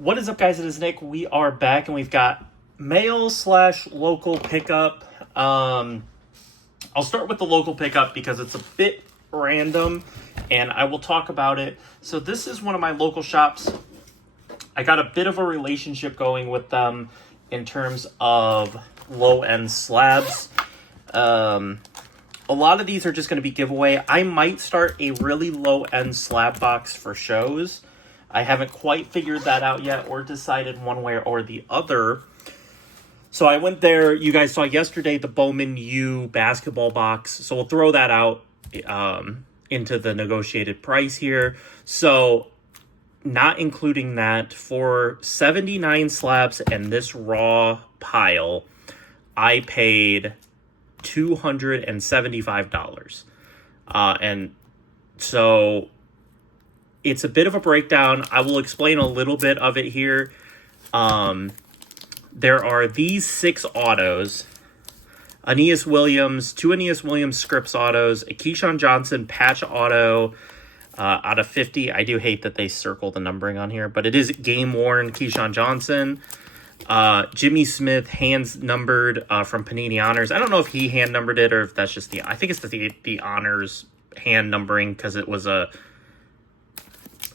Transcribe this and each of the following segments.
What is up, guys? It is Nick. We are back, and we've got mail / local pickup. I'll start with the local pickup because it's a bit random, and I will talk about it. So this is one of my local shops. I got a bit of a relationship going with them in terms of low-end slabs. A lot of these are just going to be giveaway. I might start a really low-end slab box for shows. I haven't quite figured that out yet or decided one way or the other. So I went there. You guys saw yesterday the Bowman U basketball box. So we'll throw that out into the negotiated price here. So not including that, for 79 slabs and this raw pile, I paid $275. And so it's a bit of a breakdown. I will explain a little bit of it here. There are these 6 autos. Aeneas Williams, 2 Aeneas Williams Scripps autos, a Keyshawn Johnson patch auto out of 50. I do hate that they circle the numbering on here, but it is game-worn Keyshawn Johnson. Jimmy Smith, hands numbered from Panini Honors. I don't know if he hand numbered it or if that's just I think it's the Honors hand numbering, because it was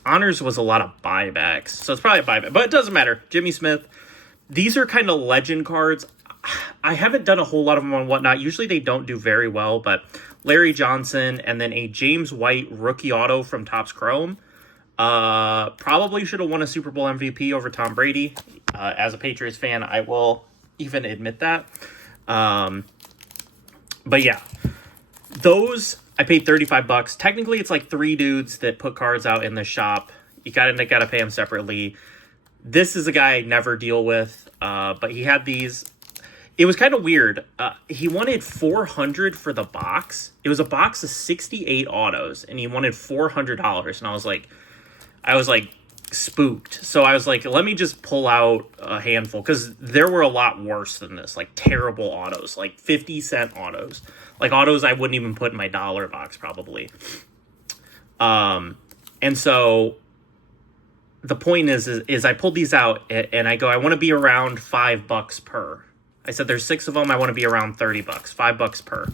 Honors was a lot of buybacks, so it's probably a buyback, but it doesn't matter. Jimmy Smith. These are kind of legend cards. I haven't done a whole lot of them on Whatnot. Usually they don't do very well, but Larry Johnson and then a James White rookie auto from Topps Chrome. Probably should have won a Super Bowl MVP over Tom Brady. As a Patriots fan, I will even admit that. But yeah, those I paid $35. Technically, it's like 3 dudes that put cards out in the shop. You gotta pay them separately. This is a guy I never deal with, but he had these. It was kind of weird. He wanted $400 for the box. It was a box of 68 autos, and he wanted $400. And I was like spooked. So I was like, let me just pull out a handful, because there were a lot worse than this, like terrible autos, like 50-cent autos, like autos I wouldn't even put in my dollar box probably. And so the point is I pulled these out and I go, I want to be around $5 per. I said, there's 6 of them. I want to be around $30, $5 per.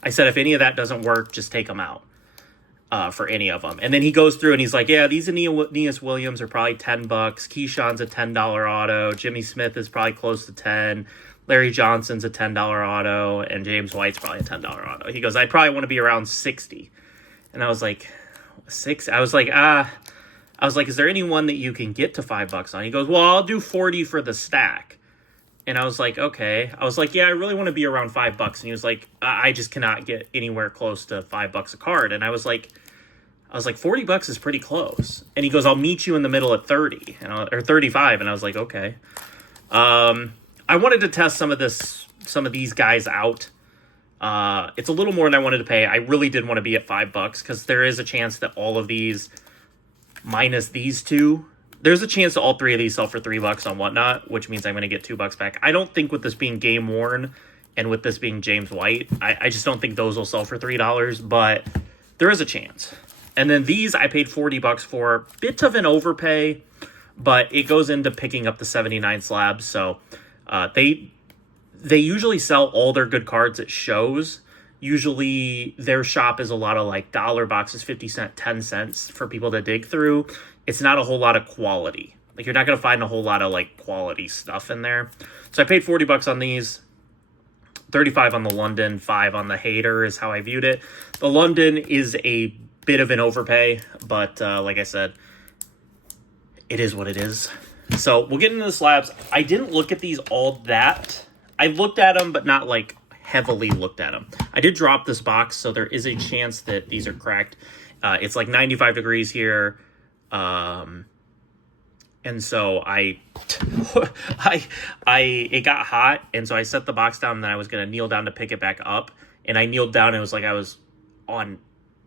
I said, if any of that doesn't work, just take them out. For any of them. And then he goes through and he's like, yeah, these Aeneas Williams are probably $10. Keyshawn's a $10 auto. Jimmy Smith is probably close to 10. Larry Johnson's a $10 auto. And James White's probably a $10 auto. He goes, I probably want to be around 60. And I was like, 6? I was like, is there anyone that you can get to $5 on? He goes, well, I'll do 40 for the stack. And I was like, okay. I was like, yeah, I really want to be around $5. And he was like, I just cannot get anywhere close to $5 a card. And I was like, $40 is pretty close. And he goes, I'll meet you in the middle at 30 or 35. And I was like, okay. I wanted to test some of these guys out. It's a little more than I wanted to pay. I really did want to be at $5 because there is a chance that all of these minus these 2, there's a chance that all 3 of these sell for $3 on Whatnot, which means I'm going to get $2 back. I don't think with this being game worn and with this being James White, I just don't think those will sell for $3, but there is a chance. And then these I paid $40 for. Bit of an overpay, but it goes into picking up the 79 slabs. So they usually sell all their good cards at shows. Usually their shop is a lot of like dollar boxes, 50 cent, 10 cents for people to dig through. It's not a whole lot of quality. Like, you're not going to find a whole lot of like quality stuff in there. So I paid $40 on these. 35 on the London, 5 on the Hater is how I viewed it. The London is a bit of an overpay, but like I said, it is what it is. So we'll get into the slabs. I didn't look at these all that. I looked at them, but not like heavily looked at them. I did drop this box, so there is a chance that these are cracked. It's like 95 degrees here. And so it got hot, and so I set the box down, and then I was going to kneel down to pick it back up, and I kneeled down, and it was like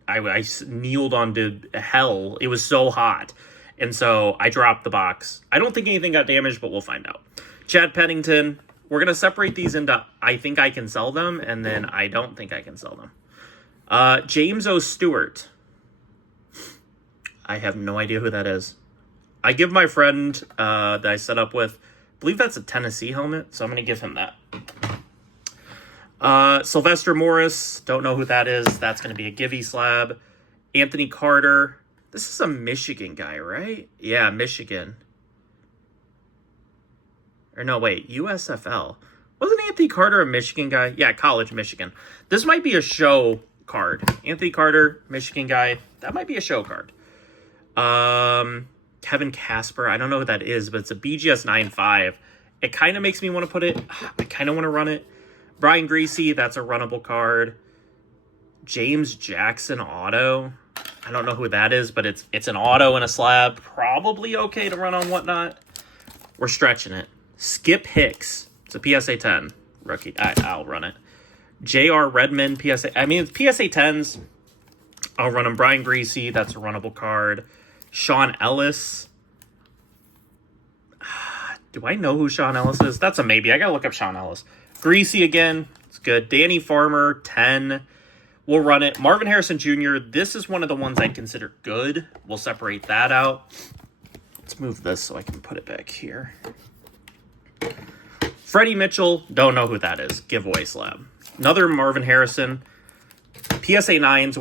I kneeled onto hell. It was so hot. And so I dropped the box. I don't think anything got damaged, but we'll find out. Chad Pennington. We're going to separate these into I think I can sell them, and then I don't think I can sell them. James O. Stewart. I have no idea who that is. I give my friend that I set up with, I believe that's a Tennessee helmet, so I'm going to give him that. Sylvester Morris, don't know who that is. That's going to be a Givey slab. Anthony Carter. This is a Michigan guy, right? Yeah, Michigan. Or no, wait, USFL. Wasn't Anthony Carter a Michigan guy? Yeah, college Michigan. This might be a show card. Anthony Carter, Michigan guy. That might be a show card. Kevin Casper. I don't know who that is, but it's a BGS 9.5. It kind of makes me want to put it. I kind of want to run it. Brian Greasy, that's a runnable card. James Jackson auto. I don't know who that is, but it's an auto and a slab. Probably okay to run on Whatnot. We're stretching it. Skip Hicks. It's a PSA 10 rookie. I'll run it. J.R. Redmond, PSA. I mean, it's PSA 10s. I'll run them. Brian Greasy, that's a runnable card. Sean Ellis. Do I know who Sean Ellis is? That's a maybe. I gotta look up Sean Ellis. Greasy again. It's good. Danny Farmer, 10. We'll run it. Marvin Harrison Jr. This is one of the ones I'd consider good. We'll separate that out. Let's move this so I can put it back here. Freddie Mitchell. Don't know who that is. Giveaway slab. Another Marvin Harrison. PSA 9s,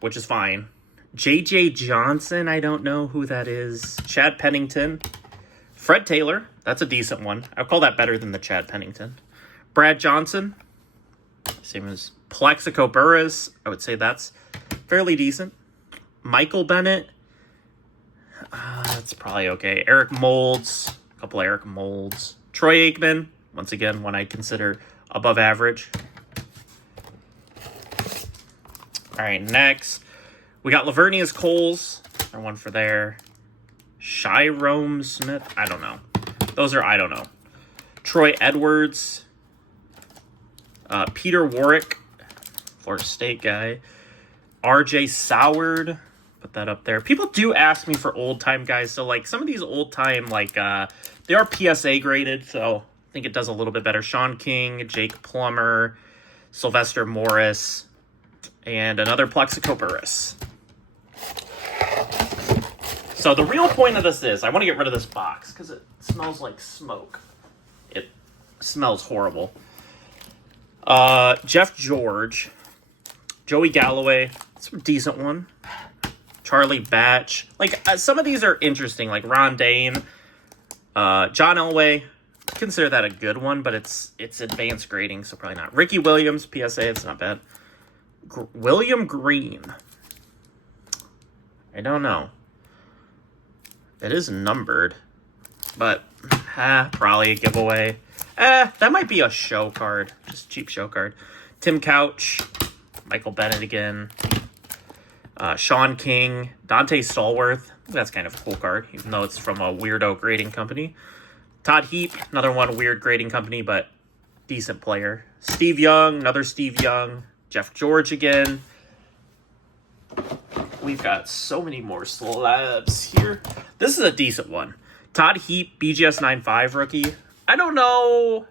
which is fine. J.J. Johnson. I don't know who that is. Chad Pennington. Fred Taylor. That's a decent one. I'll call that better than the Chad Pennington. Brad Johnson. Same as Plexico Burris. I would say that's fairly decent. Michael Bennett. That's probably okay. Eric Molds. A couple of Eric Molds. Troy Aikman. Once again, one I consider above average. All right, next. We got Lavernius Coles. Another one for there. Shyrome Smith. I don't know. Those are I don't know. Troy Edwards. Peter Warwick. Florida State guy. RJ Soward. Put that up there. People do ask me for old-time guys. So, like, some of these old-time, like, they are PSA graded. So, I think it does a little bit better. Sean King, Jake Plummer, Sylvester Morris, and another Plexico Burris. So, the real point of this is, I want to get rid of this box because it smells like smoke. It smells horrible. Jeff George, Joey Galloway, it's a decent one. Charlie Batch. Like, some of these are interesting, like Ron Dane. John Elway, consider that a good one, but it's advanced grading, so probably not. Ricky Williams, PSA, it's not bad. William Green. I don't know. It is numbered, but probably a giveaway. That might be a show card. Just cheap show card. Tim Couch. Michael Bennett again. Sean King. Dante Stallworth. That's kind of a cool card, even though it's from a weirdo grading company. Todd Heap. Another one, weird grading company, but decent player. Steve Young. Another Steve Young. Jeff George again. We've got so many more slabs here. This is a decent one. Todd Heap. BGS 9.5 rookie. I don't know.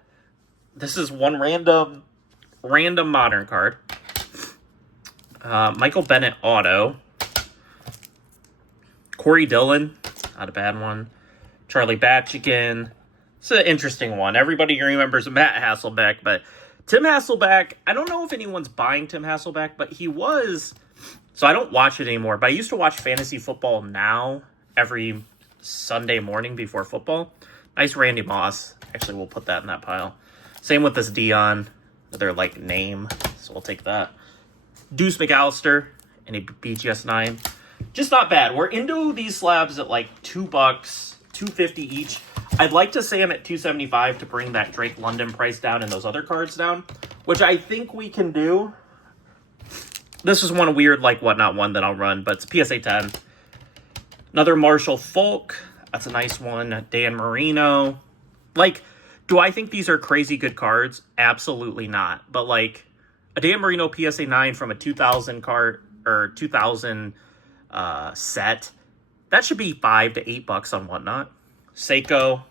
This is one random modern card. Michael Bennett auto. Corey Dillon. Not a bad one. Charlie Batch again. It's an interesting one. Everybody remembers Matt Hasselbeck, but Tim Hasselbeck, I don't know if anyone's buying Tim Hasselbeck, but he was. So I don't watch it anymore, but I used to watch Fantasy Football Now every Sunday morning before football. Nice Randy Moss. Actually, we'll put that in that pile. Same with this Dion. Their, like, name. So we'll take that. Deuce McAllister. And a BGS 9. Just not bad. We're into these slabs at, like, $2, $2.50 each. I'd like to say I'm at $2.75 to bring that Drake London price down and those other cards down. Which I think we can do. This is one weird, like, Whatnot one that I'll run. But it's PSA 10. Another Marshall Falk. That's a nice one. Dan Marino. Like, do I think these are crazy good cards? Absolutely not. But, like, a Dan Marino PSA 9 from a 2000 card, or 2000 set, that should be $5 to $8 on Whatnot. Seiko.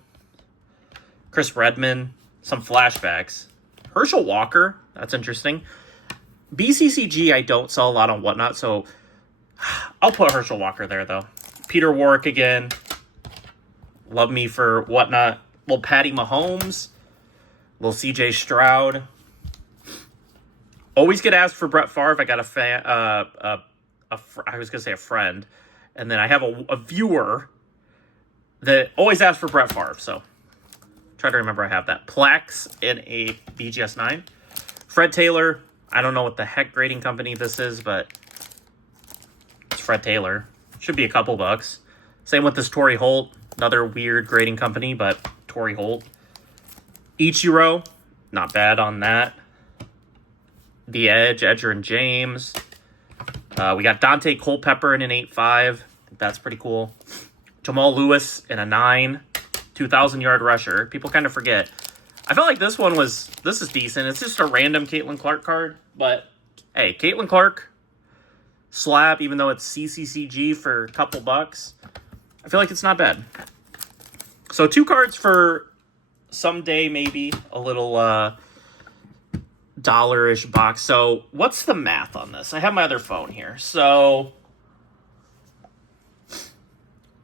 Chris Redman. Some flashbacks. Herschel Walker. That's interesting. BCCG, I don't sell a lot on Whatnot, so I'll put Herschel Walker there, though. Peter Warwick again. Love me for whatnot. Little Patty Mahomes. Little CJ Stroud. Always get asked for Brett Favre. I got a fan. I was gonna say a friend, and then I have a viewer that always asks for Brett Favre. So try to remember I have that. Plaques in a BGS 9. Fred Taylor. I don't know what the heck grading company this is, but it's Fred Taylor. Should be a couple bucks. Same with this Torrey Holt. Another weird grading company, but Torrey Holt. Ichiro. Not bad on that. The Edge, Edger and James. We got Dante Culpepper in an 8.5. That's pretty cool. Jamal Lewis in a 9. 2,000-yard rusher. People kind of forget. I felt like this is decent. It's just a random Caitlin Clark card. But, hey, Caitlin Clark, Slab, even though it's CCCG for a couple bucks, I feel like it's not bad. So 2 cards for someday, maybe. A little dollar-ish box. So what's the math on this? I have my other phone here. So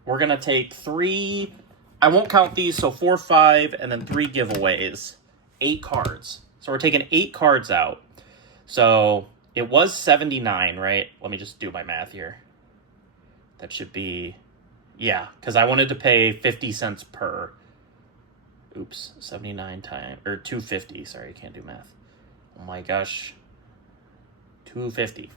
we're going to take 3... I won't count these, so 4, 5, and then 3 giveaways. 8 cards. So we're taking 8 cards out. So it was 79, right? Let me just do my math here. That should be... Yeah, because I wanted to pay 50 cents per... Oops, 79 times... Or 250. Sorry, I can't do math. Oh my gosh. 250.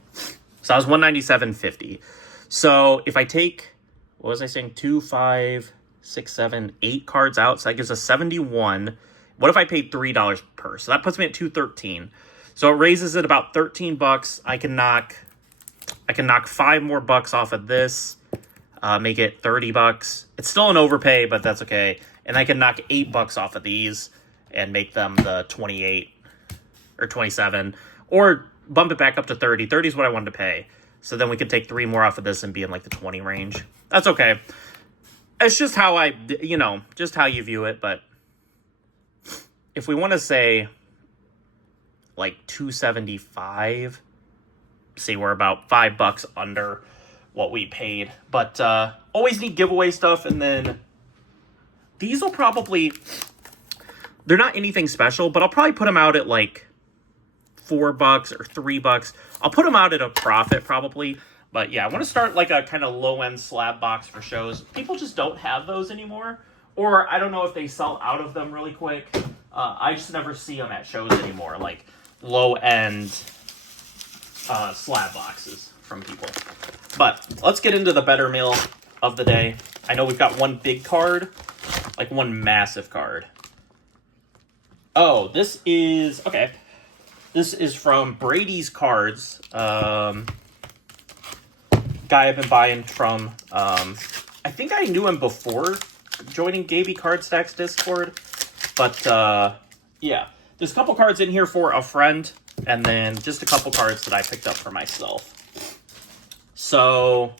So I was 197.50. So if I take... What was I saying? 2, 5... 6, 7, 8 cards out, so that gives us 71. What if I paid $3 per? So that puts me at 213. So it raises it about 13 bucks. I can knock 5 more bucks off of this, make it 30 bucks. It's still an overpay, but that's okay. And I can knock 8 bucks off of these and make them the 28 or 27, or bump it back up to 30. 30 is what I wanted to pay. So then we could take 3 more off of this and be in like the 20 range. That's okay. It's just how just how you view it. But if we want to say like 275, see, we're about $5 under what we paid. But always need giveaway stuff. And then these will probably, they're not anything special, but I'll probably put them out at like $4 or $3. I'll put them out at a profit probably. But yeah, I want to start like a kind of low-end slab box for shows. People just don't have those anymore. Or I don't know if they sell out of them really quick. I just never see them at shows anymore. Like low-end slab boxes from people. But let's get into the better meal of the day. I know we've got one big card. Like one massive card. Oh, this is... Okay. This is from Brady's Cards. Guy I've been buying from, I think I knew him before joining Gaby Card Stacks Discord, but yeah, there's a couple cards in here for a friend, and then just a couple cards that I picked up for myself. So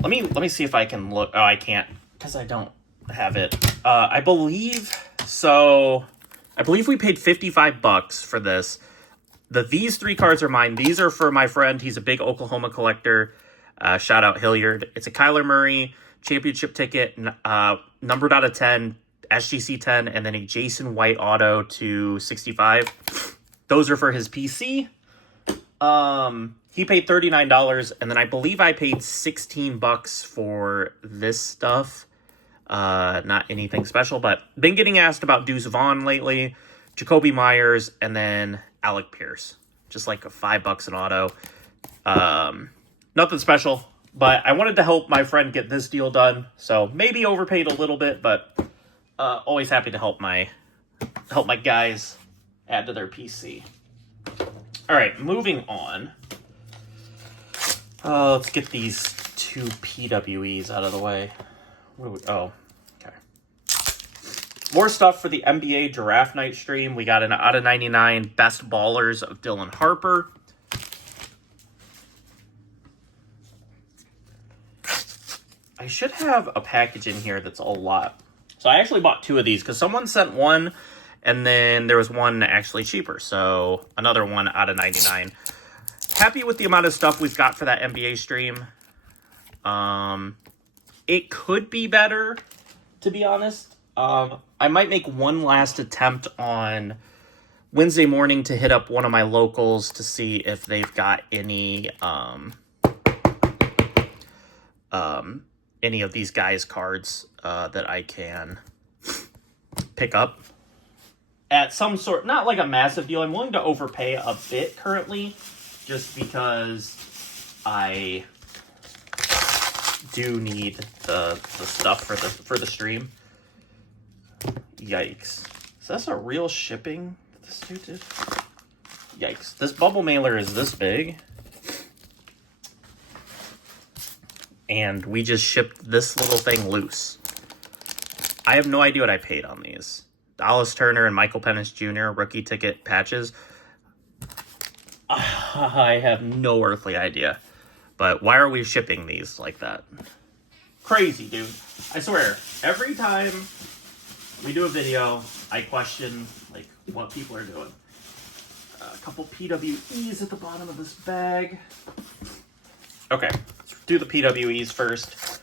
let me see if I can look. Oh, I can't because I don't have it. I believe we paid $55 for this. These 3 cards are mine. These are for my friend. He's a big Oklahoma collector. Shout out Hilliard. It's a Kyler Murray championship ticket, numbered out of 10, SGC 10, and then a Jason White auto to 65. Those are for his PC. He paid $39, and then I believe I paid $16 for this stuff. Not anything special, but been getting asked about Deuce Vaughn lately, Jacoby Myers, and then Alec Pierce. Just like a $5 an auto. Nothing special, but I wanted to help my friend get this deal done. So maybe overpaid a little bit, but always happy to help my guys add to their PC. All right, moving on. Let's get these 2 PWEs out of the way. Okay. More stuff for the NBA Draft Night stream. We got an out of 99 best ballers of Dylan Harper. I should have a package in here that's a lot. So I actually bought 2 of these because someone sent one, and then there was one actually cheaper. So another one out of 99. Happy with the amount of stuff we've got for that NBA stream. It could be better, to be honest. I might make one last attempt on Wednesday morning to hit up one of my locals to see if they've got any of these guys' cards that I can pick up at some sort, not like a massive deal. I'm willing to overpay a bit currently, just because I do need the stuff for the stream. Yikes! Is this a real shipping that this dude did? Yikes! This bubble mailer is this big, and we just shipped this little thing loose. I have no idea what I paid on these. Dallas Turner and Michael Penix Jr. rookie ticket patches. I have no earthly idea. But why are we shipping these like that? Crazy, dude. I swear, every time we do a video, I question like what people are doing. A couple PWEs at the bottom of this bag. Okay, let's do the PWEs first.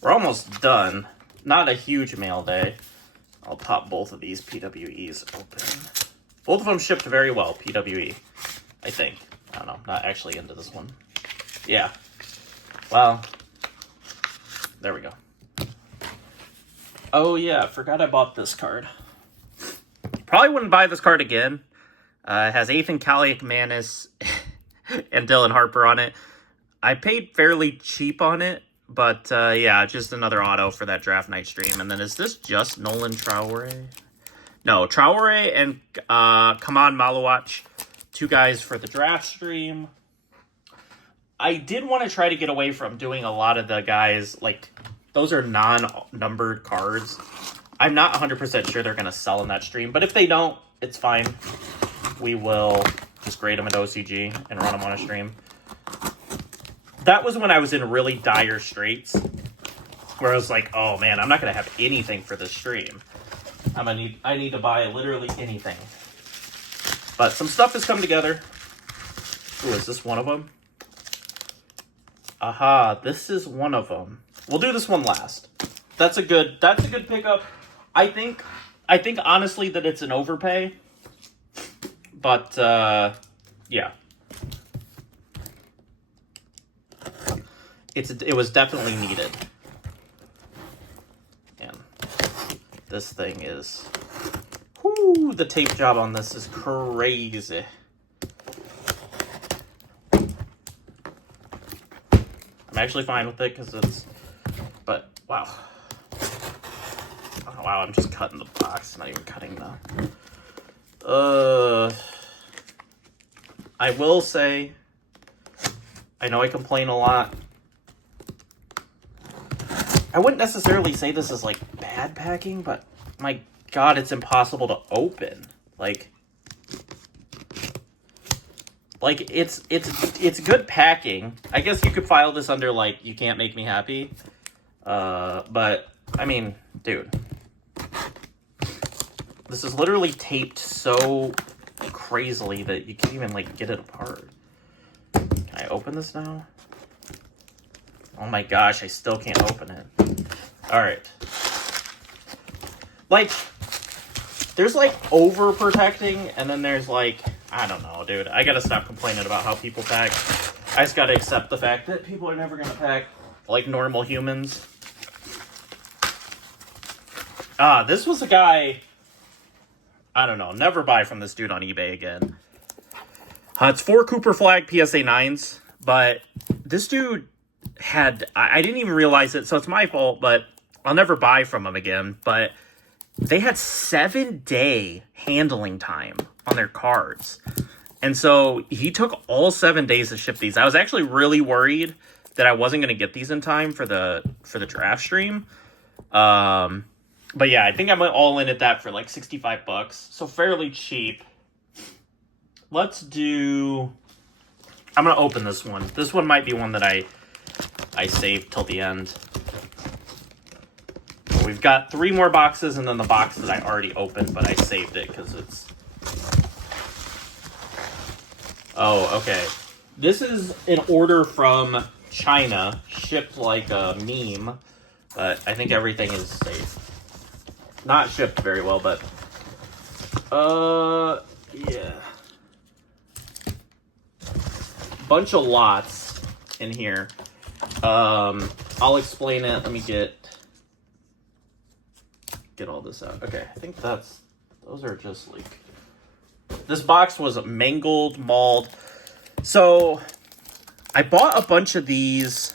We're almost done. Not a huge mail day. I'll pop both of these PWEs open. Both of them shipped very well, PWE. I think. I don't know. Not actually into this one. Yeah. Well, there we go. Oh, yeah. I forgot I bought this card. Probably wouldn't buy this card again. It has Ethan Kaliakmanis and Dylan Harper on it. I paid fairly cheap on it. But, yeah, just another auto for that draft night stream. And then is this just Nolan Traore? No, Traore and Kaman Malawach. Two guys for the draft stream. I did want to try to get away from doing a lot of the guys, like, those are non-numbered cards. I'm not 100% sure they're going to sell in that stream. But if they don't, it's fine. We will just grade them at OCG and run them on a stream. That was when I was in really dire straits, where I was like, oh man, I'm not going to have anything for this stream. I need to buy literally anything. But some stuff has come together. Ooh, is this one of them? Aha, this is one of them. We'll do this one last. That's a good pickup. I think honestly that it's an overpay. But yeah. It was definitely needed. And this thing is... Whoo, the tape job on this is crazy. I'm actually fine with it because it's... But, wow. Oh, wow, I'm just cutting the box, not even cutting the... I will say... I know I complain a lot. I wouldn't necessarily say this is, like, bad packing, but my God, it's impossible to open. Like it's good packing. I guess you could file this under, like, you can't make me happy. But, I mean, dude. This is literally taped so crazily that you can't even, like, get it apart. Can I open this now? Oh my gosh, I still can't open it. Alright. Like, there's, like, overprotecting, and then there's, like, I don't know, dude. I gotta stop complaining about how people pack. I just gotta accept the fact that people are never gonna pack like normal humans. This was a guy... I don't know. Never buy from this dude on eBay again. It's 4 Cooper Flag PSA 9s, but this dude... I didn't even realize it, so it's my fault, but I'll never buy from them again. But they had 7-day handling time on their cards. And so he took all 7 days to ship these. I was actually really worried that I wasn't going to get these in time for the draft stream. But yeah, I think I went all in at that for like $65. So fairly cheap. Let's do... I'm going to open this one. This one might be one that I saved till the end. We've got 3 more boxes and then the box that I already opened, but I saved it because it's... Oh, okay. This is an order from China, shipped like a meme, but I think everything is safe. Not shipped very well, but yeah. Bunch of lots in here. I'll explain it. Let me get all this out. Okay, I think those are just like, this box was mangled, mauled. So I bought a bunch of these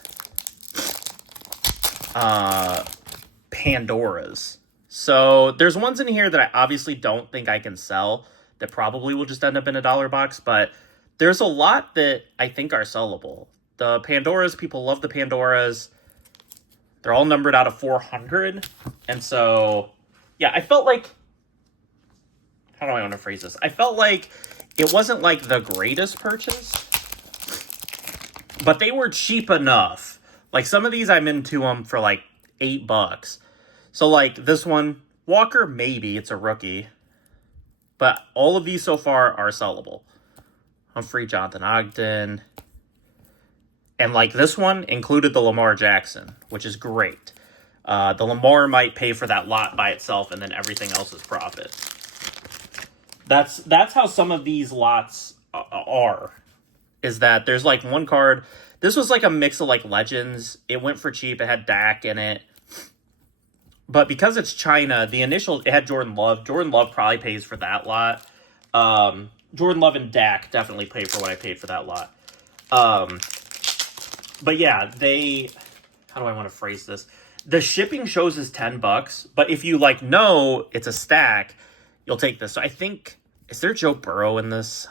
Pandoras. So there's ones in here that I obviously don't think I can sell that probably will just end up in a dollar box, but there's a lot that I think are sellable. The Pandoras, people love the Pandoras. They're all numbered out of 400. And so, yeah, I felt like, how do I want to phrase this? I felt like it wasn't like the greatest purchase, but they were cheap enough. Like some of these I'm into them for like $8. So like this one, Walker, maybe it's a rookie, but all of these so far are sellable. Humphrey, Jonathan Ogden, and like this one included the Lamar Jackson, which is great. The Lamar might pay for that lot by itself, and then everything else is profit. That's how some of these lots are. Is that there's like one card. This was like a mix of like legends. It went for cheap. It had Dak in it. But because it's China, it had Jordan Love. Jordan Love probably pays for that lot. Jordan Love and Dak definitely pay for what I paid for that lot. But yeah, how do I want to phrase this? The shipping shows is $10, but if you like know it's a stack, you'll take this. So I think, is there Joe Burrow in this?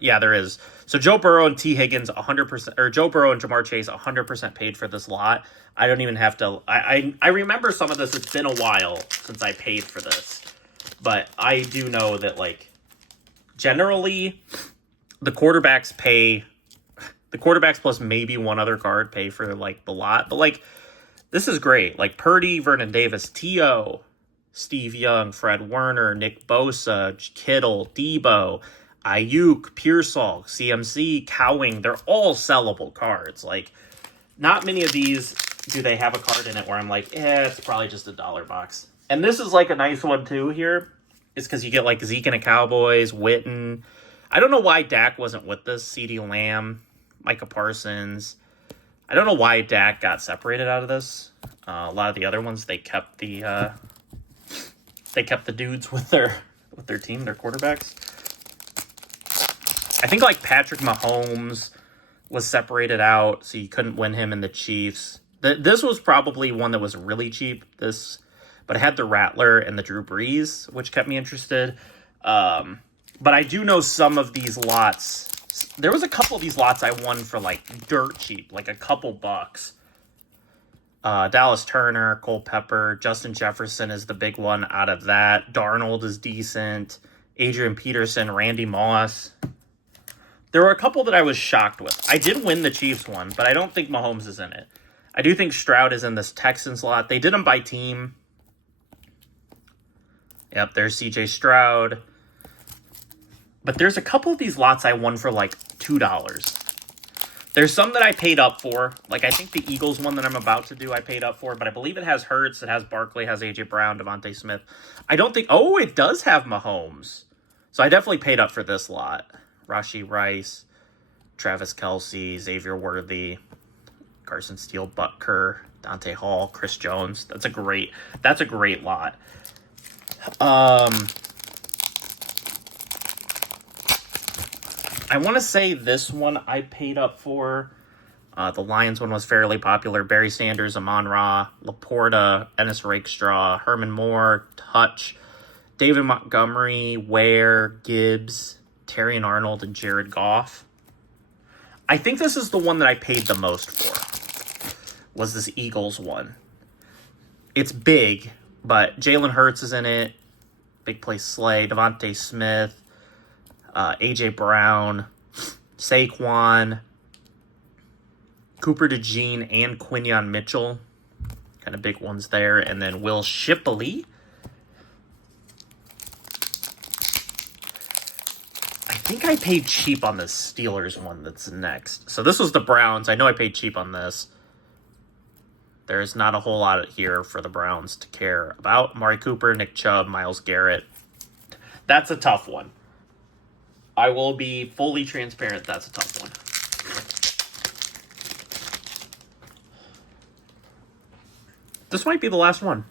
Yeah, there is. So Joe Burrow and T. Higgins 100%, or Joe Burrow and Jamar Chase 100% paid for this lot. I don't even have to. I remember some of this. It's been a while since I paid for this, but I do know that like generally the quarterbacks plus maybe one other card pay for like the lot. But like this is great. Like Purdy, Vernon Davis, T.O., Steve Young, Fred Warner, Nick Bosa, Kittle, Debo, Ayuk, Pearsall, CMC, Cowing, they're all sellable cards. Like, not many of these do they have a card in it where I'm like, it's probably just a dollar box. And this is like a nice one too here. It's because you get like Zeke and the Cowboys, Witten. I don't know why Dak wasn't with this. CeeDee Lamb, Micah Parsons. I don't know why Dak got separated out of this. A lot of the other ones, they kept the dudes with their team, their quarterbacks. I think like Patrick Mahomes was separated out, so you couldn't win him in the Chiefs. This was probably one that was really cheap. But it had the Rattler and the Drew Brees, which kept me interested. But I do know some of these lots. There was a couple of these lots I won for like dirt cheap, like a couple bucks. Dallas Turner, Cole Pepper, Justin Jefferson is the big one out of that. Darnold is decent. Adrian Peterson, Randy Moss. There were a couple that I was shocked with. I did win the Chiefs one, but I don't think Mahomes is in it. I do think Stroud is in this Texans lot. They did them by team. Yep, there's CJ Stroud. But there's a couple of these lots I won for like $2. There's some that I paid up for. Like I think the Eagles one that I'm about to do I paid up for. But I believe it has Hurts, it has Barkley, has A.J. Brown, Devontae Smith. I don't think... Oh, it does have Mahomes. So I definitely paid up for this lot. Rashee Rice, Travis Kelce, Xavier Worthy, Carson Steele, Butker, Dante Hall, Chris Jones. That's a great lot. I want to say this one I paid up for. The Lions one was fairly popular. Barry Sanders, Amon-Ra, Laporta, Ennis Rakestraw, Herman Moore, Touch, David Montgomery, Ware, Gibbs, Terrion Arnold, and Jared Goff. I think this is the one that I paid the most for, was this Eagles one. It's big, but Jalen Hurts is in it. Big play Slay, Devontae Smith, A.J. Brown, Saquon, Cooper DeJean, and Quinyon Mitchell. Kind of big ones there. And then Will Shipley. I think I paid cheap on the Steelers one that's next. So this was the Browns. I know I paid cheap on this. There's not a whole lot here for the Browns to care about. Amari Cooper, Nick Chubb, Myles Garrett. That's a tough one. I will be fully transparent. That's a tough one. This might be the last one.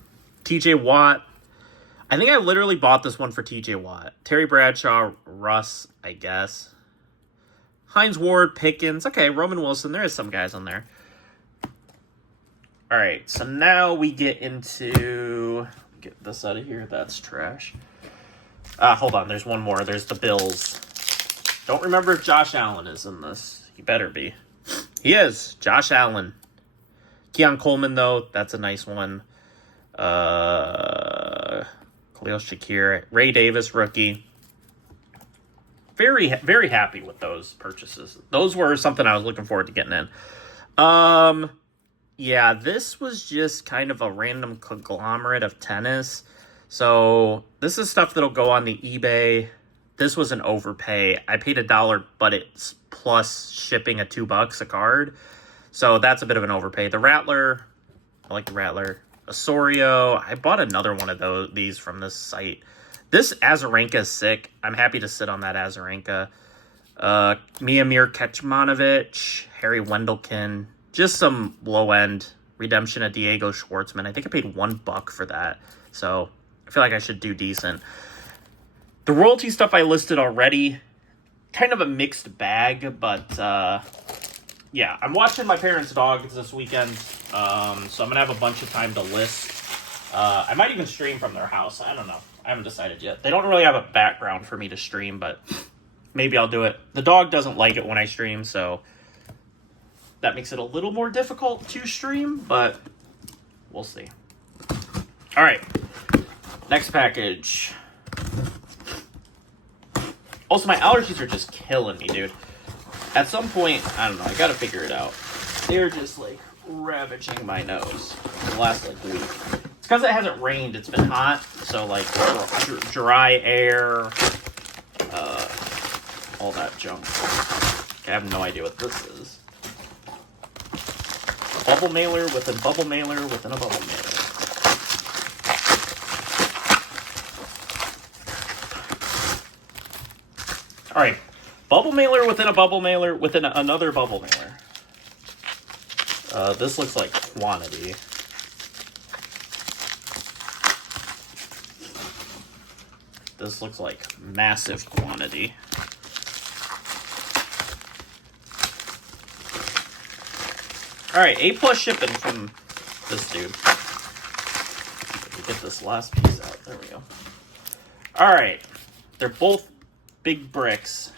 TJ Watt. I think I literally bought this one for TJ Watt. Terry Bradshaw, Russ, I guess. Hines Ward, Pickens. Okay, Roman Wilson. There is some guys on there. All right, so now we get into... Get this out of here. That's trash. Hold on. There's one more. There's the Bills. Don't remember if Josh Allen is in this. He better be. He is. Josh Allen. Keon Coleman, though. That's a nice one. Khalil Shakir. Ray Davis, rookie. Very, very happy with those purchases. Those were something I was looking forward to getting in. Yeah, this was just kind of a random conglomerate of tennis. So this is stuff that'll go on the eBay. This was an overpay. I paid $1, but it's plus shipping at $2 a card. So that's a bit of an overpay. The Rattler, I like the Rattler. Osorio, I bought another one of these from this site. This Azarenka is sick. I'm happy to sit on that Azarenka. Miomir Kecmanovic, Harry Wendelken. Just some low-end redemption of Diego Schwartzman. I think I paid $1 for that. So I feel like I should do decent. The royalty stuff I listed already. Kind of a mixed bag, but yeah. I'm watching my parents' dogs this weekend. So I'm going to have a bunch of time to list. I might even stream from their house. I don't know. I haven't decided yet. They don't really have a background for me to stream, but maybe I'll do it. The dog doesn't like it when I stream, so that makes it a little more difficult to stream, but we'll see. All right. Next package. Also, my allergies are just killing me, dude. At some point, I don't know, I gotta figure it out. They're just, like, ravaging my nose for the last, like, week. It's because it hasn't rained. It's been hot, so, like, dry air, all that junk. Okay, I have no idea what this is. Bubble mailer within bubble mailer within a bubble mailer. All right, bubble mailer within a bubble mailer within another bubble mailer. This looks like quantity. This looks like massive quantity. All right, A+ shipping from this dude. Get this last piece out. There we go. All right, they're both big bricks.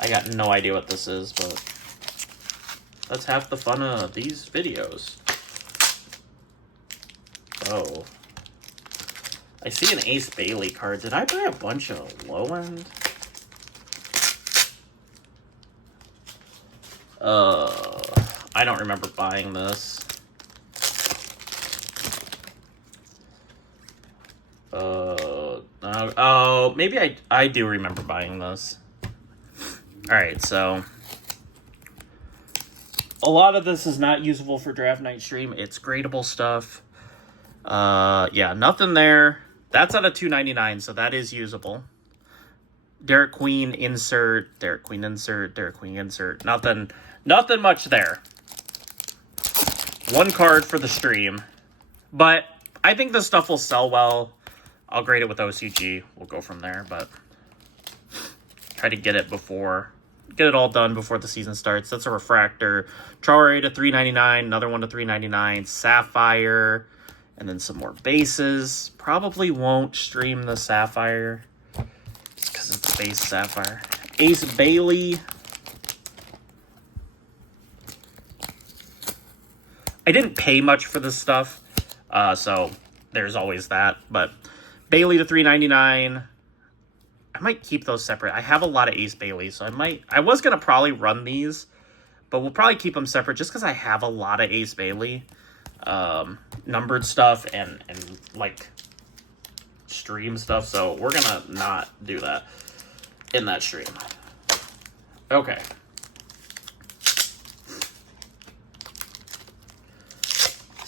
I got no idea what this is, but that's half the fun of these videos. Oh. I see an Ace Bailey card. Did I buy a bunch of low end? I don't remember buying this. Oh, maybe I do remember buying this. Alright, so a lot of this is not usable for draft night stream. It's gradable stuff. Yeah, nothing there. That's out of $2.99, so that is usable. Derek Queen insert, Derek Queen insert, Derek Queen insert. Nothing much there. One card for the stream. But I think this stuff will sell well. I'll grade it with OCG. We'll go from there, but try to get it all done before the season starts. That's a refractor. Traore to $3.99, another one to $3.99, Sapphire, and then some more bases. Probably won't stream the Sapphire just because it's base Sapphire. Ace Bailey. I didn't pay much for this stuff, so there's always that. But Bailey to $3.99. I might keep those separate. I have a lot of Ace Bailey, so I was going to probably run these, but we'll probably keep them separate just because I have a lot of Ace Bailey numbered stuff and like stream stuff, so we're going to not do that in that stream. Okay.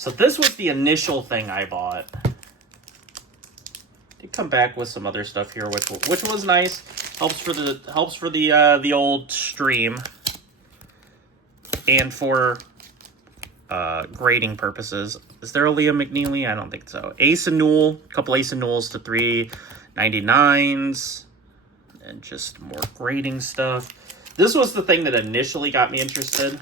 So this was the initial thing I bought. Did come back with some other stuff here, which was nice. Helps for the old stream and for grading purposes. Is there a Liam McNeely? I don't think so. Ace and Newell, a couple Ace and Newells to 399s, and just more grading stuff. This was the thing that initially got me interested.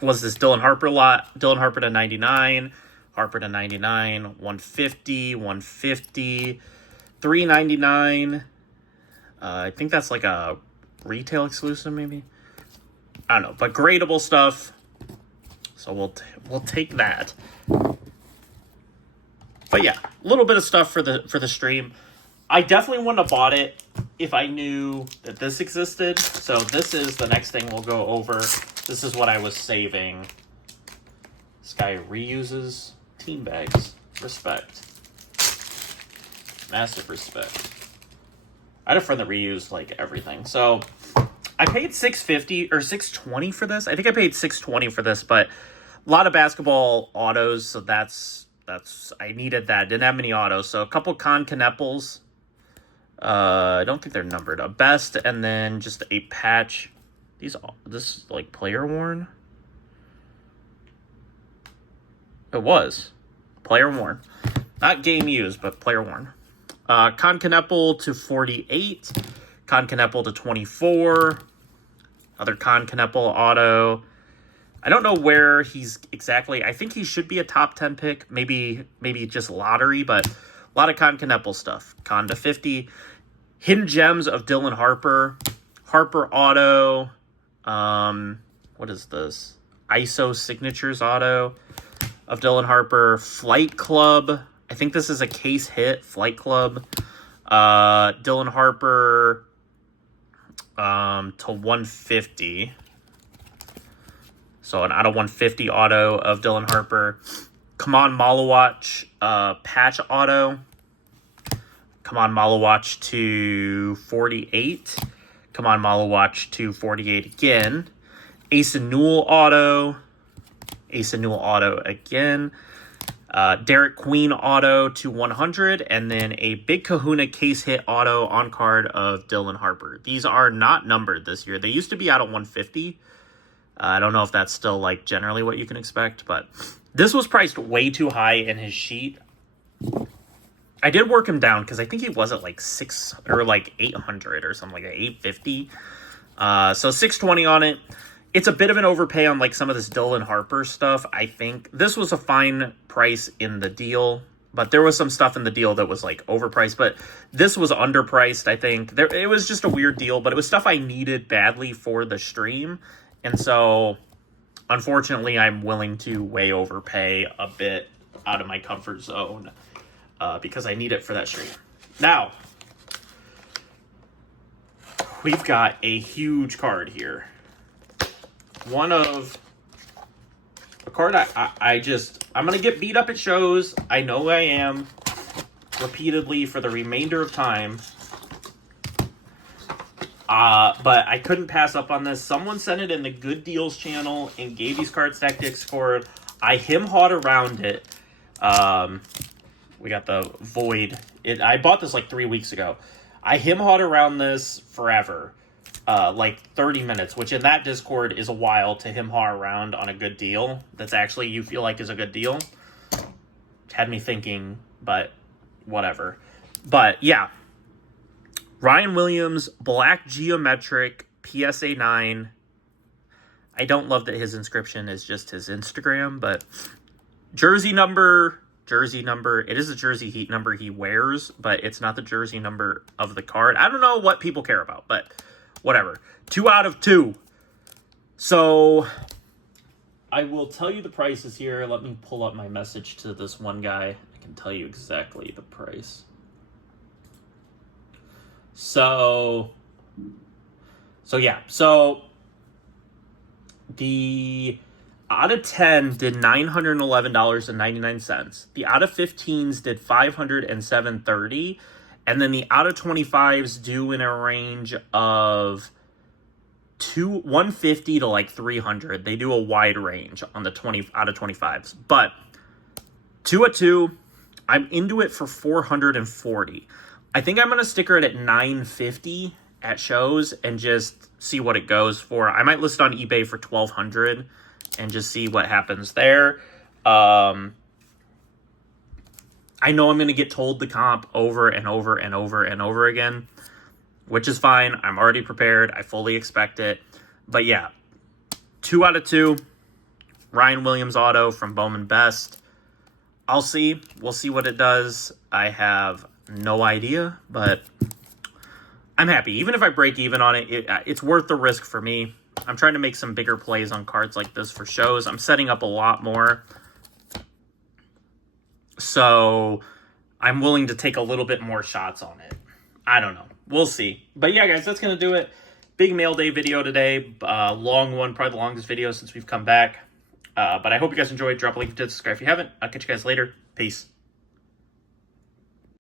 Was this Dylan Harper lot? Dylan Harper to 99, Harper to 99, 150, 150, 399. I think that's like a retail exclusive, maybe. I don't know, but gradable stuff. So we'll take that. But yeah, a little bit of stuff for the stream. I definitely wouldn't have bought it if I knew that this existed. So this is the next thing we'll go over. This is what I was saving. This guy reuses team bags. Respect. Massive respect. I had a friend that reused like everything. So I paid $650 or $620 for this. I think I paid $620 for this, but a lot of basketball autos, so that's I needed that. Didn't have many autos. So a couple Con Kneppels. I don't think they're numbered. A best, and then just a patch. This is like player worn. It was player worn, not game used, but player worn. Con Kneppel to 48, Con Kneppel to 24, other Con Kneppel auto. I don't know where he's exactly. I think he should be a top 10 pick, maybe just lottery, but a lot of Con Kneppel stuff. Con to 50, hidden gems of Dylan Harper, Harper auto. What is this? ISO signatures auto of Dylan Harper, Flight Club. I think this is a case hit, Flight Club. Dylan Harper to 150. So an out of 150 auto of Dylan Harper. Come on, Malawatch patch auto. Come on, Malawatch to 48. Come on, Malawatch to 48 again. Ace and Newell auto. Ace and Newell auto again. Derek Queen auto to 100, and then a Big Kahuna case hit auto on card of Dylan Harper. These are not numbered this year. They used to be out of 150. I don't know if that's still like generally what you can expect, but this was priced way too high in his sheet. I did work him down because I think he was at like 6 or like 800 or something like that, 850. So 620 on it. It's a bit of an overpay on like some of this Dylan Harper stuff. I think this was a fine price in the deal, but there was some stuff in the deal that was like overpriced, but this was underpriced. I think it was just a weird deal, but it was stuff I needed badly for the stream. And so unfortunately I'm willing to way overpay a bit out of my comfort zone because I need it for that stream. Now, we've got a huge card here. One of a card I'm going to get beat up at shows. I know I am repeatedly for the remainder of time. But I couldn't pass up on this. Someone sent it in the Good Deals channel and gave these cards Stack Discord. I him-hawed around it. We got the Void. I bought this like 3 weeks ago. I him-hawed around this forever. Like 30 minutes, which in that Discord is a while to him-haw around on a good deal. That's actually you feel like is a good deal. Had me thinking, but whatever. But yeah. Ryan Williams, Black Geometric, PSA 9. I don't love that his inscription is just his Instagram, but jersey number. It is a jersey heat number he wears, but it's not the jersey number of the card. I don't know what people care about, but whatever. 2 out of 2. So I will tell you the prices here. Let me pull up my message to this one guy. I can tell you exactly the price. So yeah. So the out of 10 did $911.99. The out of 15s did $507.30. And then the out of 25s do in a range of 150 to like 300. They do a wide range on the 20 out of 25s. But 2 of 2, I'm into it for 440. I think I'm going to sticker it at 950 at shows and just see what it goes for. I might list it on eBay for 1200 and just see what happens there. I know I'm going to get told the comp over and over and over and over again, which is fine. I'm already prepared. I fully expect it. But yeah, 2 out of 2. Ryan Williams auto from Bowman Best. I'll see. We'll see what it does. I have no idea, but I'm happy. Even if I break even on it, it's worth the risk for me. I'm trying to make some bigger plays on cards like this for shows. I'm setting up a lot more. So I'm willing to take a little bit more shots on it. I don't know. We'll see. But yeah, guys, that's going to do it. Big mail day video today. Long one, probably the longest video since we've come back. But I hope you guys enjoyed. Drop a like if you did, subscribe if you haven't. I'll catch you guys later. Peace.